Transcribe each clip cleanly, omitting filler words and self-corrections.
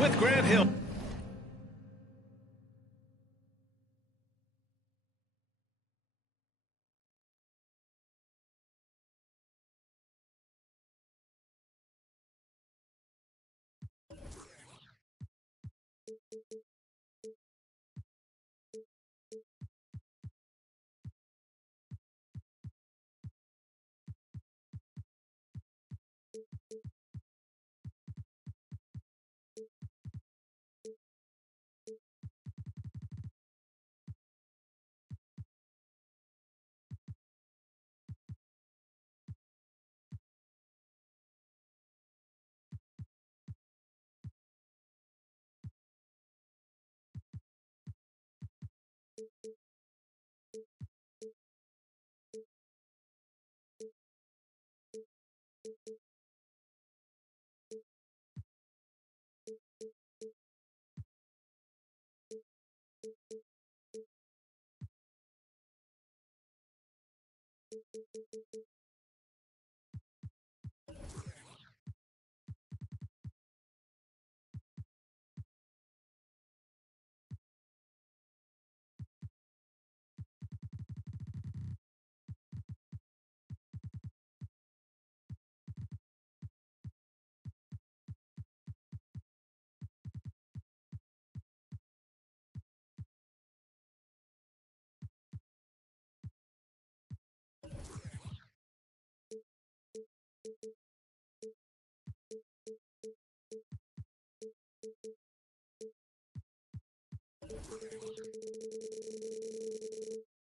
with Grant Hill.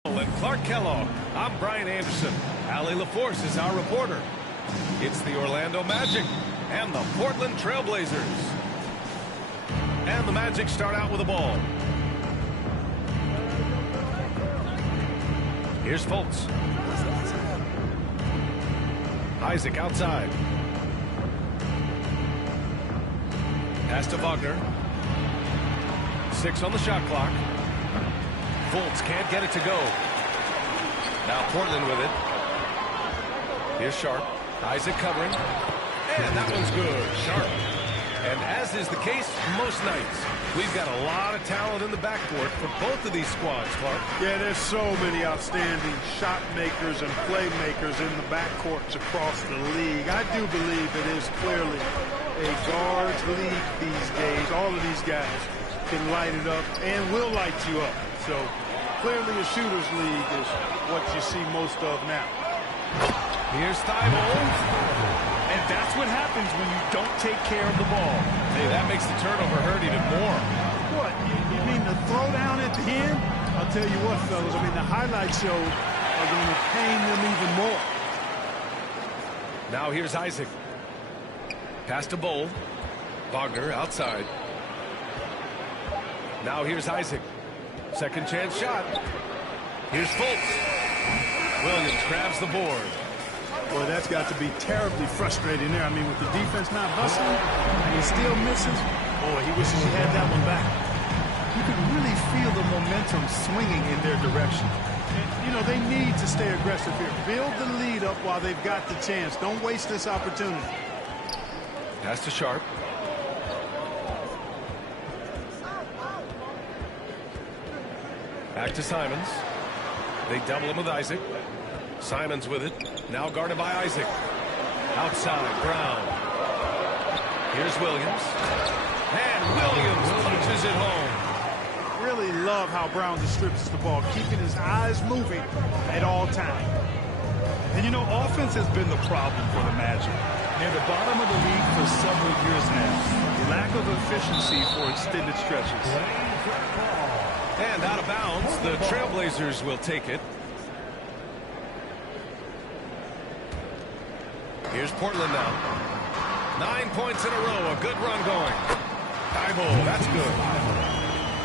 And Clark Kellogg, I'm Brian Anderson. Allie LaForce is our reporter. It's the Orlando Magic and the Portland Trailblazers. And the Magic start out with the ball. Here's Fultz. Isaac outside. Pass to Wagner. 6 on the shot clock. Fultz can't get it to go. Now Portland with it. Here's Sharp. Isaac covering. And that one's good. Sharp. And as is the case most nights, we've got a lot of talent in the backcourt for both of these squads, Clark. Yeah, there's so many outstanding shot makers and playmakers in the backcourts across the league. I do believe it is clearly a guards league these days. All of these guys can light it up and will light you up. So clearly a shooter's league is what you see most of now. Here's Thibault. And that's what happens when you don't take care of the ball. Hey, that makes the turnover hurt even more. What, you mean the throwdown at the end? I'll tell you what, fellas, I mean, the highlight shows are going to pain them even more. Now here's Isaac. Pass to Bowl. Wagner outside. Now here's Isaac. Second chance shot. Here's Fultz. Williams grabs the board. Boy, that's got to be terribly frustrating there. I mean, with the defense not hustling, and he still misses. Boy, he wishes he had that one back. You can really feel the momentum swinging in their direction. And, you know, they need to stay aggressive here. Build the lead up while they've got the chance. Don't waste this opportunity. Pass to Sharp. Back to Simons. They double him with Isaac. Simons with it. Now guarded by Isaac. Outside, Brown. Here's Williams. And Williams punches it home. Really love how Brown distributes the ball, keeping his eyes moving at all times. And you know, offense has been the problem for the Magic. They're the bottom of the league for several years now. Lack of efficiency for extended stretches. And out of bounds, the Trailblazers will take it. Here's Portland now. 9 points in a row, a good run going. Thibault, that's good.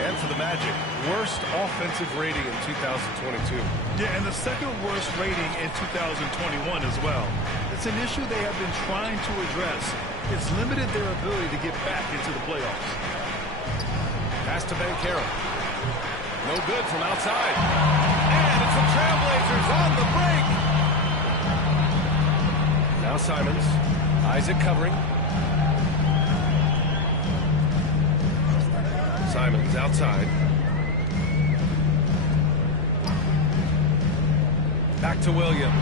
And for the Magic, worst offensive rating in 2022. Yeah, and the second worst rating in 2021 as well. It's an issue they have been trying to address. It's limited their ability to get back into the playoffs. Pass to Banchero. No good from outside. And it's the Trailblazers on the break. Now Simons. Isaac covering. Simons outside. Back to Williams.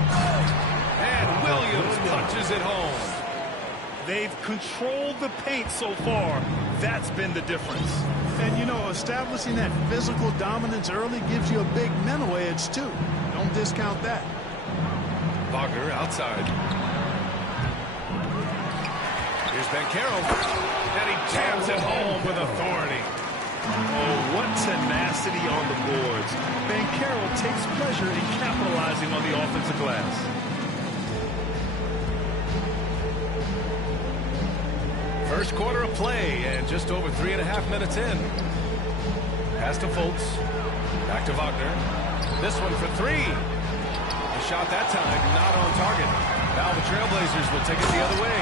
And Williams punches it home. They've controlled the paint so far. That's been the difference. And, you know, establishing that physical dominance early gives you a big mental edge, too. Don't discount that. Wagner outside. Here's Banchero. And he jams it home with authority. Oh, what tenacity on the boards. Banchero takes pleasure in capitalizing on the offensive glass. First quarter of play, and just over 3.5 minutes in. Pass to Fultz. Back to Wagner. This one for three. A shot that time, not on target. Now the Trailblazers will take it the other way.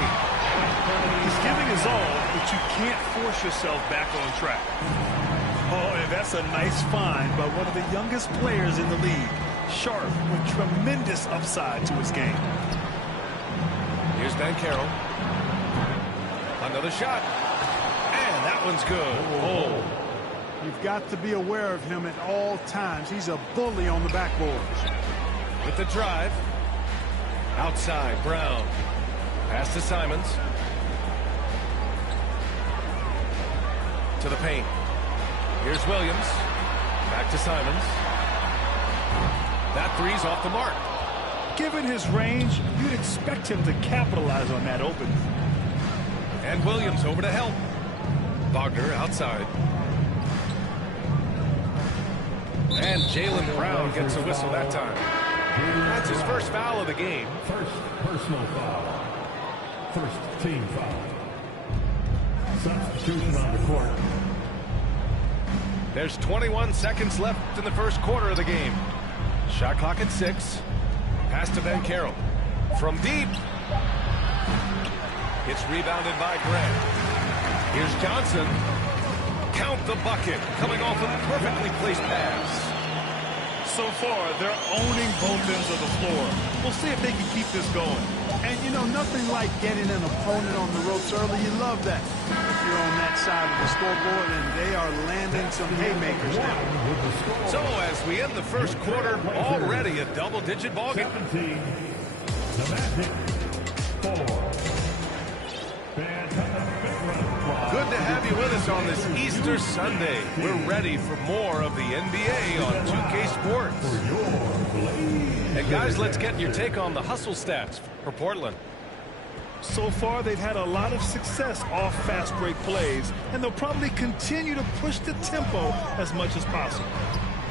He's giving his all, but you can't force yourself back on track. Oh, and that's a nice find by one of the youngest players in the league. Sharp with tremendous upside to his game. Here's Banchero. Another shot. And that one's good. Oh. You've got to be aware of him at all times. He's a bully on the backboards. With the drive. Outside, Brown. Pass to Simons. To the paint. Here's Williams. Back to Simons. That three's off the mark. Given his range, you'd expect him to capitalize on that open. And Williams over to help. Wagner outside. And Jaylen Brown gets a whistle that time. That's his first foul of the game. First personal foul. First team foul. Substitution on the court. There's 21 seconds left in the first quarter of the game. Shot clock at 6. Pass to Banchero. From deep. It's rebounded by Grant. Here's Johnson. Count the bucket. Coming off a perfectly placed pass. So far, they're owning both ends of the floor. We'll see if they can keep this going. And, you know, nothing like getting an opponent on the ropes early. You love that. If you're on that side of the scoreboard, and they are landing some haymakers now. So as we end the first quarter, already a double-digit ballgame. 17. The Magic. 4. Good to have you with us on this Easter Sunday. We're ready for more of the NBA on 2K Sports. And guys, let's get your take on the hustle stats for Portland. So far, they've had a lot of success off fast break plays, and they'll probably continue to push the tempo as much as possible.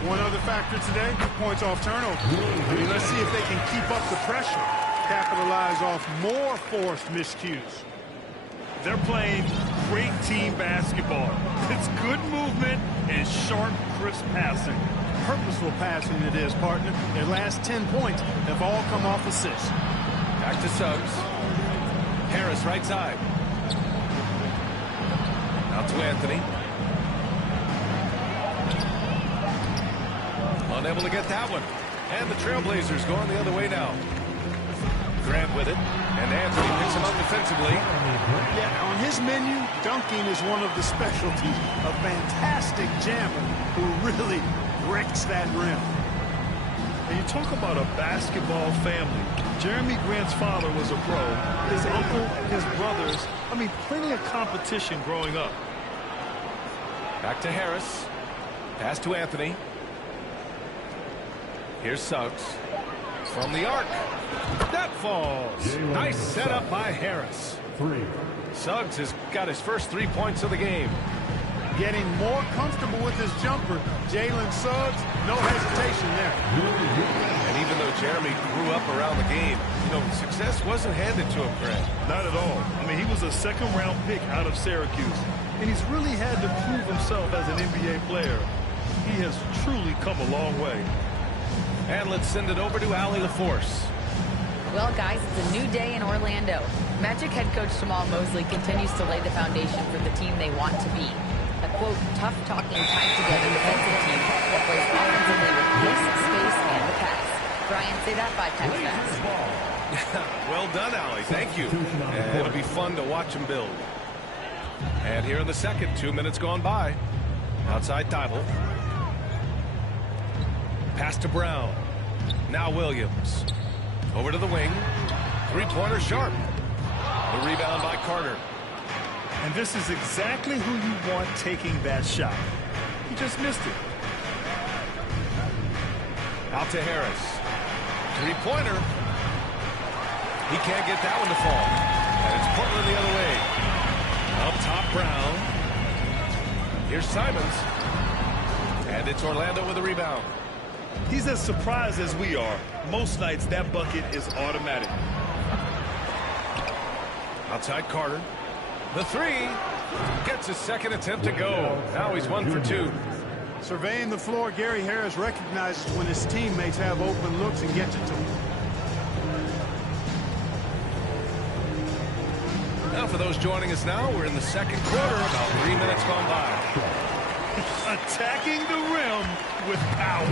One other factor today, points off turnover. I mean, let's see if they can keep up the pressure, capitalize off more forced miscues. They're playing great team basketball. It's good movement and sharp, crisp passing. Purposeful passing it is, partner. Their last 10 points have all come off assists. Back to Suggs. Harris right side. Out to Anthony. Unable to get that one. And the Trailblazers going the other way now. Grant with it. And Anthony picks him up defensively. Yeah, on his menu, dunking is one of the specialties. A fantastic jammer who really breaks that rim. And you talk about a basketball family. Jeremy Grant's father was a pro. His uncle, his brothers. I mean, plenty of competition growing up. Back to Harris. Pass to Anthony. Here's Suggs. From the arc. That falls. Nice setup by Harris. 3. Suggs has got his first 3 points of the game. Getting more comfortable with his jumper. Jalen Suggs, no hesitation there. And even though Jeremy grew up around the game, you know, success wasn't handed to him, Grant. Not at all. I mean, he was a second-round pick out of Syracuse. And he's really had to prove himself as an NBA player. He has truly come a long way. And let's send it over to Allie LaForce. Well, guys, it's a new day in Orlando. Magic head coach Jamal Mosley continues to lay the foundation for the team they want to be. A, quote, tough-talking, tied-together defensive team that plays offensively with pace, space, and the pass. Brian, say that 5 times fast. Well done, Allie. Thank you. And it'll be fun to watch him build. And here in the second, 2 minutes gone by. Outside Thibault. Pass to Brown. Now Williams. Over to the wing. Three-pointer Sharp. The rebound by Carter. And this is exactly who you want taking that shot. He just missed it. Out to Harris. Three-pointer. He can't get that one to fall. And it's Portland the other way. Up top, Brown. Here's Simons. And it's Orlando with a rebound. He's as surprised as we are. Most nights, that bucket is automatic. Outside Carter. The three. Gets his second attempt to go. Now he's 1 for 2. Surveying the floor, Gary Harris recognizes when his teammates have open looks and gets it to him. Now for those joining us now, we're in the second quarter, about 3 minutes gone by. Attacking the rim with power.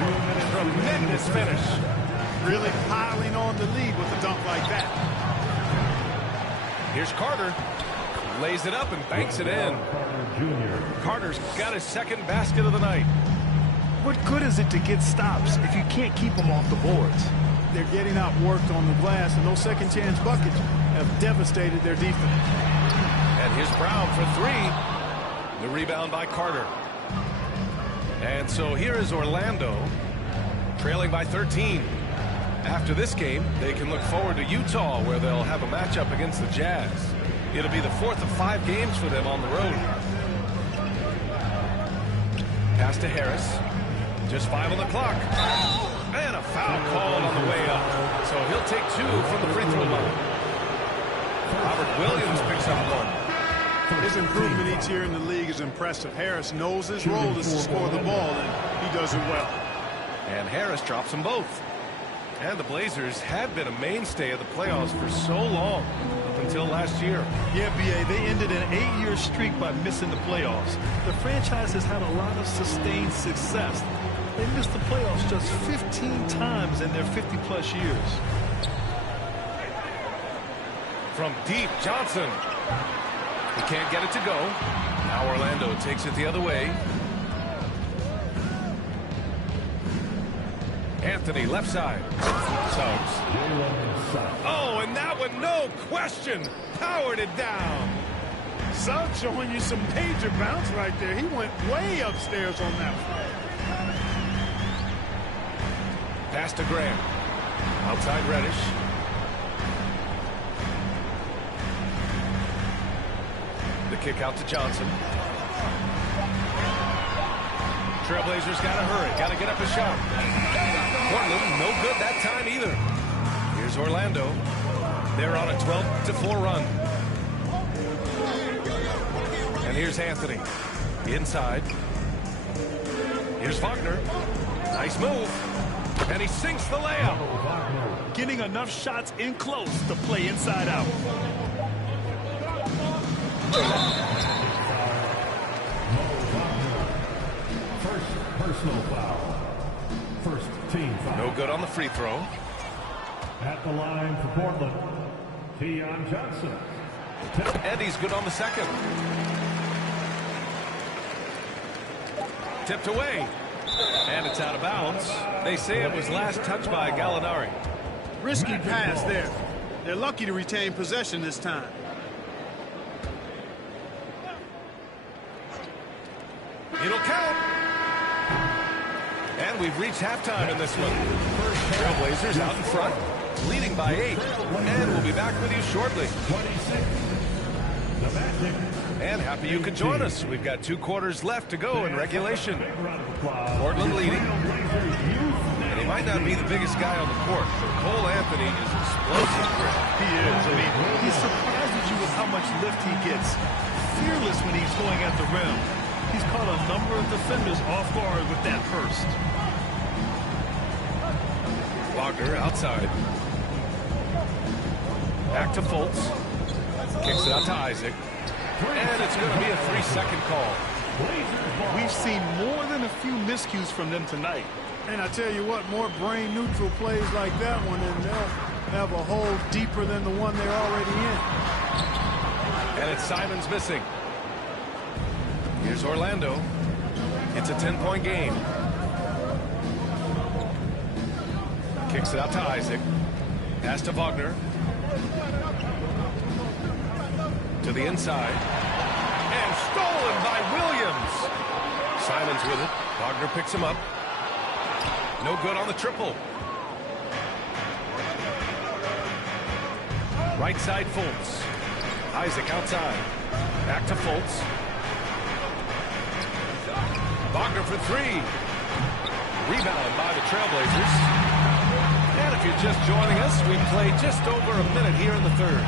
Tremendous finish. Really piling on the lead with a dunk like that. Here's Carter. Lays it up and banks it in. Carter's got his second basket of the night. What good is it to get stops if you can't keep them off the boards? They're getting outworked on the glass, and those second chance buckets have devastated their defense. And here's Brown for three. The rebound by Carter. And so here is Orlando, trailing by 13. After this game, they can look forward to Utah, where they'll have a matchup against the Jazz. It'll be the 4th of 5 games for them on the road. Pass to Harris. Just 5 on the clock. And a foul called on the way up. So he'll take 2 from the free throw line. Robert Williams picks up 1. His improvement each year in the league is impressive. Harris knows his role is to score the ball, and he does it well. And Harris drops them both. And the Blazers had been a mainstay of the playoffs for so long, up until last year. Yeah, B.A., they ended an 8-year streak by missing the playoffs. The franchise has had a lot of sustained success. They missed the playoffs just 15 times in their 50-plus years. From deep, Johnson. He can't get it to go. Now Orlando takes it the other way. Anthony, left side. Suggs. Oh, and that one, no question, powered it down. Suggs showing you some major bounce right there. He went way upstairs on that one. Pass to Graham. Outside Reddish. The kick out to Johnson. Trailblazers got to hurry. Got to get up a shot. Portland, no good that time either. Here's Orlando. They're on a 12-4 run. And here's Anthony. Inside. Here's Wagner. Nice move. And he sinks the layup. Getting enough shots in close to play inside out. First personal foul. First team foul. No good on the free throw. At the line for Portland, Keon Johnson. And he's good on the second. Tipped away. And it's out of bounds. They say it was last touched by Gallinari. Risky pass there. They're lucky to retain possession this time. It'll count. And we've reached halftime in this one. Trailblazers out in front, leading by 8. And we'll be back with you shortly. 26. The Magic. And happy you could join us. We've got 2 quarters left to go in regulation. Portland leading. And he might not be the biggest guy on the court, but Cole Anthony is explosive. He is. I mean, he surprises you with how much lift he gets. Fearless when he's going at the rim. He's caught a number of defenders off guard with that burst. Wagner outside. Back to Fultz. Kicks it out to Isaac. And it's going to be a 3-second call. We've seen more than a few miscues from them tonight. And I tell you what, more brain-neutral plays like that one, and they'll have a hole deeper than the one they're already in. And it's Simons missing. Here's Orlando. It's a 10-point game. Kicks it out to Isaac. Pass to Wagner. To the inside. And stolen by Williams. Simons with it. Wagner picks him up. No good on the triple. Right side, Fultz. Isaac outside. Back to Fultz. Wagner for three. Rebound by the Trailblazers. And if you're just joining us, we played just over a minute here in the third.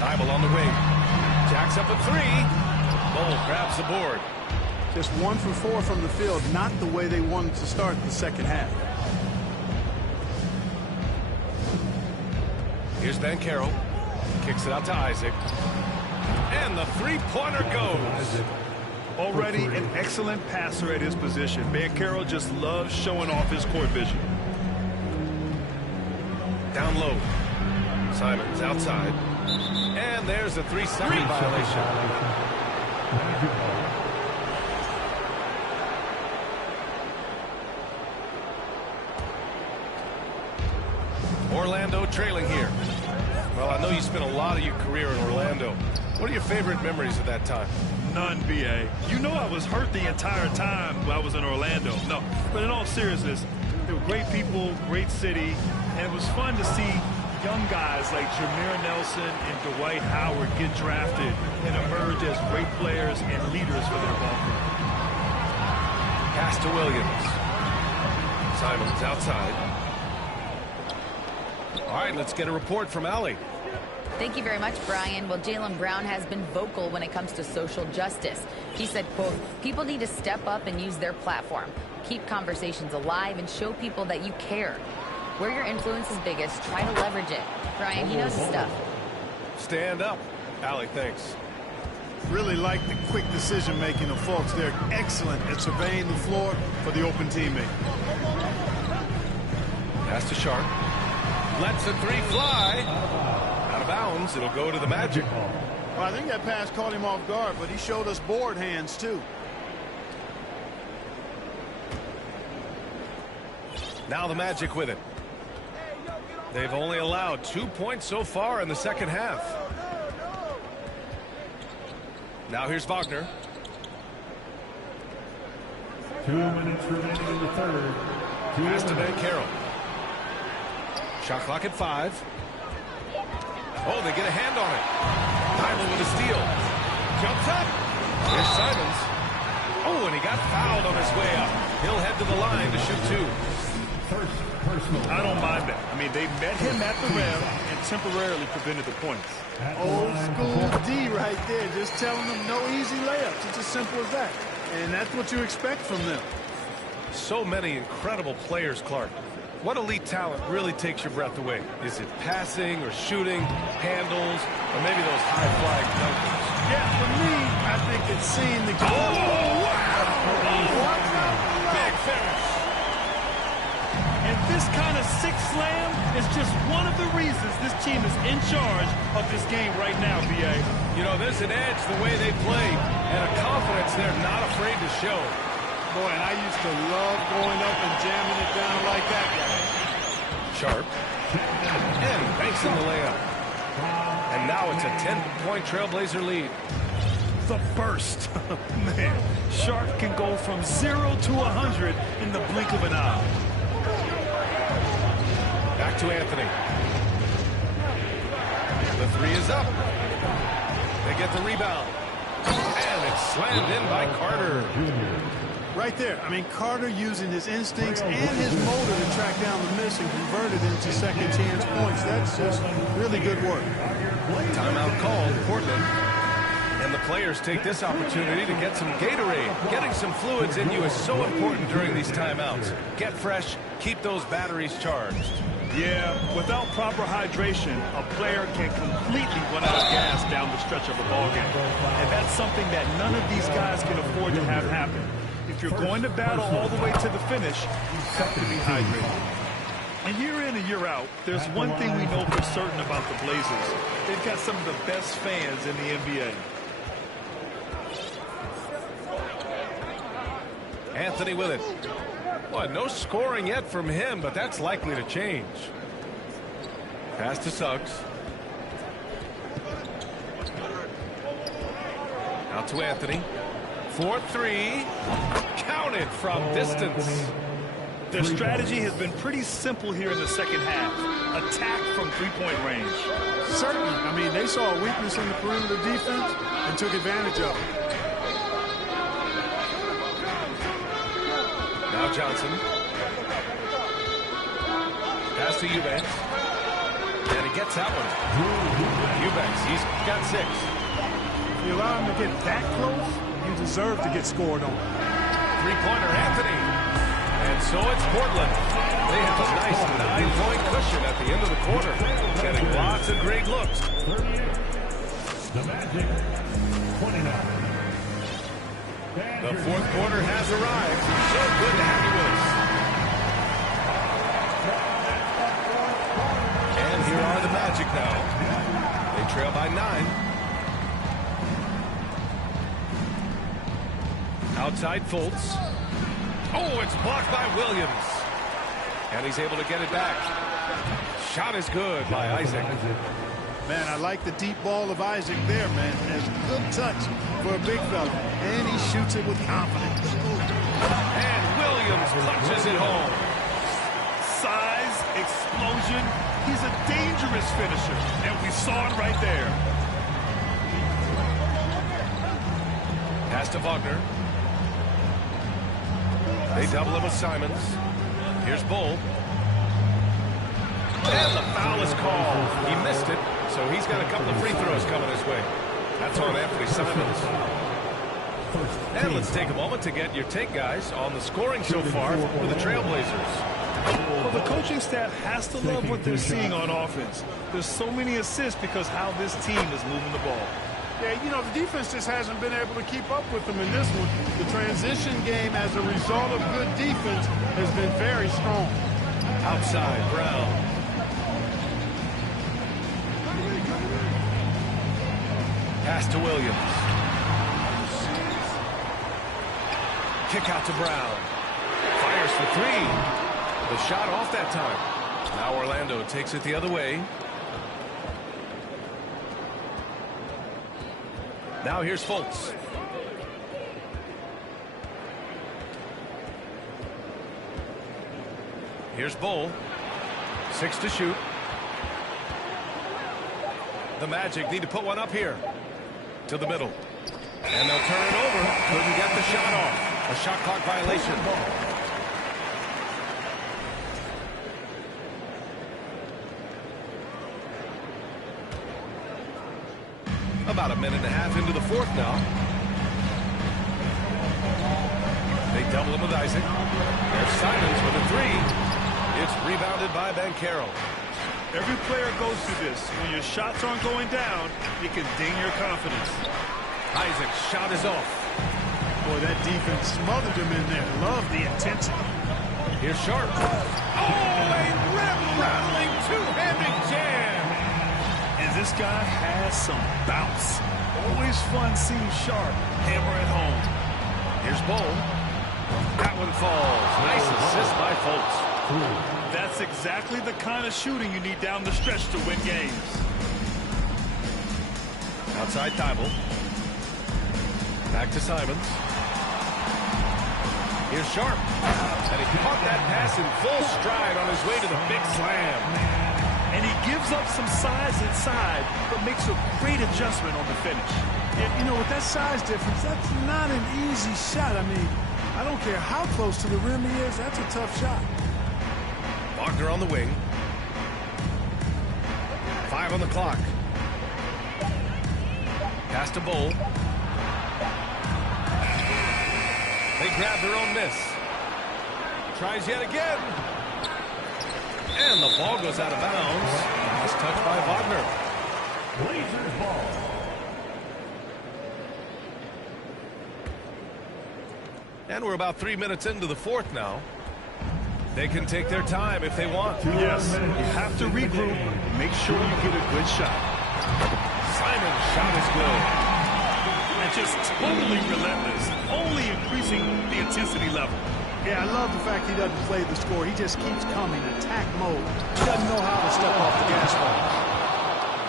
Thybulle on the wing. Jacks up a three. Bol grabs the board. Just 1 for 4 from the field, not the way they wanted to start the second half. Here's Banchero. Kicks it out to Isaac. And the three-pointer goes. Already an excellent passer at his position. Banchero just loves showing off his court vision. Down low. Simons outside. And there's a 3-second violation. Orlando trailing here. Well, I know you spent a lot of your career in Orlando. What are your favorite memories of that time? None, B.A. You know I was hurt the entire time when I was in Orlando. No, but in all seriousness, they were great people, great city, and it was fun to see young guys like Jameer Nelson and Dwight Howard get drafted and emerge as great players and leaders for their ball club. Pass to Williams. Simons outside. All right, let's get a report from Allie. Thank you very much, Brian. Well, Jaylen Brown has been vocal when it comes to social justice. He said, quote, people need to step up and use their platform. Keep conversations alive and show people that you care. Where your influence is biggest, try to leverage it. Brian, he knows his stuff. Stand up. Allie, thanks. Really like the quick decision-making of Fultz. They're excellent at surveying the floor for the open teammate. Pass to Sharp. Lets the three fly. Out of bounds. It'll go to the Magic. Well, I think that pass caught him off guard, but he showed us board hands, too. Now the Magic with it. They've only allowed 2 points so far in the second half. Now here's Wagner. 2 minutes remaining in the third. Pass to Banchero. Shot clock at 5. Oh, they get a hand on it. Thybulle with a steal. Jumps up. Here's Simons. Oh, and he got fouled on his way up. He'll head to the line to shoot 2. First personal. I don't mind that. I mean, they met him at the rim and temporarily prevented the points. Old school D right there, just telling them no easy layups. It's as simple as that. And that's what you expect from them. So many incredible players, Clark. What elite talent really takes your breath away? Is it passing or shooting, handles, or maybe those high-flying dunkers? Yeah, for me, I think it's seeing the... Oh, wow! Big finish. And this kind of six slam is just one of the reasons this team is in charge of this game right now, B.A. You know, there's an edge the way they play and a confidence they're not afraid to show. Boy, and I used to love going up and jamming it down like that guy. Sharp. And banks in the layup. And now it's a 10-point Trailblazer lead. The burst. Man, Sharp can go from 0 to 100 in the blink of an eye. Back to Anthony. The three is up. They get the rebound. And it's slammed in by Carter. Right there. I mean, Carter using his instincts and his motor to track down the miss and convert it into second chance points. That's just really good work. Timeout called, Portland. And the players take this opportunity to get some Gatorade. Getting some fluids in you is so important during these timeouts. Get fresh, keep those batteries charged. Yeah, without proper hydration, a player can completely run out of gas down the stretch of a ball game. And that's something that none of these guys can afford to have happen. If you're going to battle all the way to the finish, you have to be hydrated. And year in and year out, there's one thing we know for certain about the Blazers. They've got some of the best fans in the NBA. Anthony with it. Well, no scoring yet from him, but that's likely to change. Pass to Suggs. Out to Anthony. 4-3. Counted from distance. Their strategy has been pretty simple here in the second half. Attack from three-point range. Certainly. I mean, they saw a weakness in the perimeter defense and took advantage of it. Now Johnson. Pass to Eubanks. And he gets that one. Eubanks, he's got 6. If you allow him to get that close, you deserve to get scored on. Three-pointer, Anthony. And so it's Portland. They have a nice 9-point cushion at the end of the quarter. Getting lots of great looks. The Magic, 29. The fourth quarter has arrived. So good to have you with us. And here are the Magic now. They trail by 9. Outside Fultz. Oh, it's blocked by Williams. And he's able to get it back. Shot is good by Isaac. Man, I like the deep ball of Isaac there, man. Has good touch for a big fella. And he shoots it with confidence. And Williams punches it home. Size, explosion. He's a dangerous finisher. And we saw it right there. Pass to Wagner. They double him with Simons. Here's Bull. And the foul is called. He missed it, so he's got a couple of free throws coming his way. That's on Anthony Simons. And let's take a moment to get your take, guys, on the scoring so far for the Trailblazers. Well, the coaching staff has to love what they're seeing on offense. There's so many assists because how this team is moving the ball. Yeah, you know, the defense just hasn't been able to keep up with them in this one. The transition game, as a result of good defense, has been very strong. Outside, Brown. Pass to Williams. Kick out to Brown. Fires for 3. The shot off that time. Now Orlando takes it the other way. Now here's Fultz. Here's Bull. 6 to shoot. The Magic need to put one up here. To the middle. And they'll turn it over. Couldn't get the shot off. A shot clock violation. About a minute and a half into the fourth now. They double him with Isaac. There's Simons with a 3. It's rebounded by Banchero. Every player goes through this. When your shots aren't going down, it can ding your confidence. Isaac's shot is off. Boy, that defense smothered him in there. Love the intensity. Here's Sharp. Oh, a rim-rattling two-handed jam. And this guy has some bounce. Always fun seeing Sharp hammer it home. Here's Bull. That one falls. Nice assist by Fultz. That's exactly the kind of shooting you need down the stretch to win games. Outside Thibault. Back to Simons. Here's Sharp. And he caught that pass in full stride on his way to the big slam. And he gives up some size inside, but makes a great adjustment on the finish. Yeah, you know, with that size difference, that's not an easy shot. I mean, I don't care how close to the rim he is, that's a tough shot. Wagner on the wing. 5 on the clock. Pass to Bull. They grab their own miss. Tries yet again. And the ball goes out of bounds. Last touch by Wagner. Blazers ball. And we're about 3 minutes into the fourth now. They can take their time if they want. Yes, you have to regroup. Make sure you get a good shot. Simon's shot is good. And just totally relentless, only increasing the intensity level. Yeah, I love the fact he doesn't play the score. He just keeps coming, attack mode. He doesn't know how to step off the gas pedal.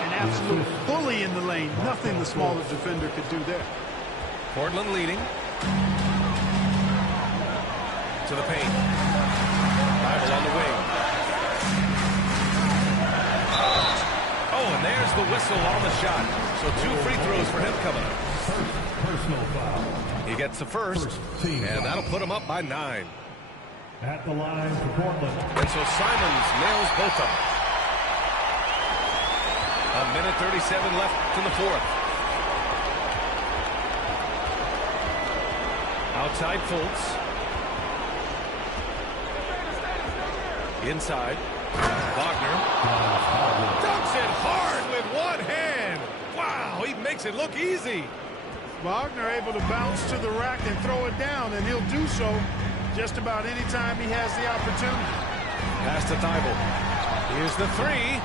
An absolute bully in the lane. Nothing the smaller defender could do there. Portland leading. To the paint. Bible on the wing. Oh, and there's the whistle on the shot. So 2 free throws for him coming up. Personal foul. He gets the first, and that'll put him up by 9. At the line for Portland. And so Simons nails both of them. 1:37 left in the fourth. Outside Fultz. Inside. Wagner. Dunks it hard with one hand. Wow, he makes it look easy. Wagner able to bounce to the rack and throw it down, and he'll do so just about any time he has the opportunity. Pass to Thibault. Here's the 3.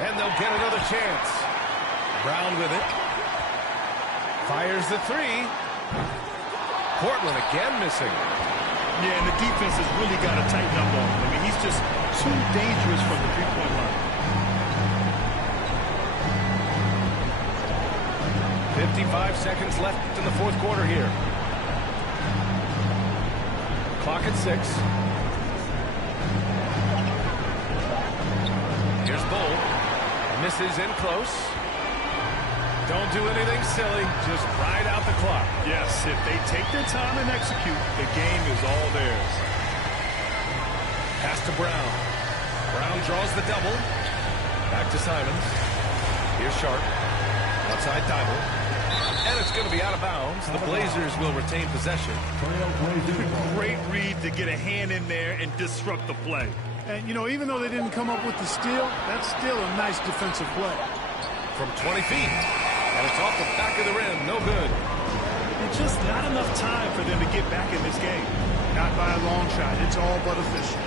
And they'll get another chance. Brown with it. Fires the 3. Portland again missing. Yeah, and the defense has really got to tighten up on him. I mean, he's just too dangerous from the three-point line. 55 seconds left in the fourth quarter here. Clock at 6. Here's Bull. Misses in close. Don't do anything silly. Just ride out the clock. Yes, if they take their time and execute, the game is all theirs. Pass to Brown. Brown draws the double. Back to Simons. Here's Sharp. Outside Thibault. And it's going to be out of bounds. The Blazers will retain possession. Great read to get a hand in there and disrupt the play. And, you know, even though they didn't come up with the steal, that's still a nice defensive play. From 20 feet. And it's off the back of the rim. No good. It's just not enough time for them to get back in this game. Not by a long shot. It's all but official.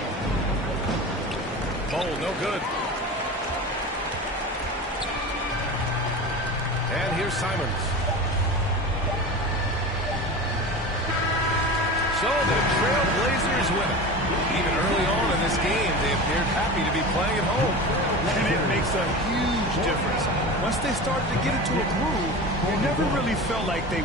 Bowl, no good. And here's Simons. So the Trail Blazers win it. Even early on in this game, they appeared happy to be playing at home. And it makes a huge difference. Once they started to get into a groove, you never really felt like they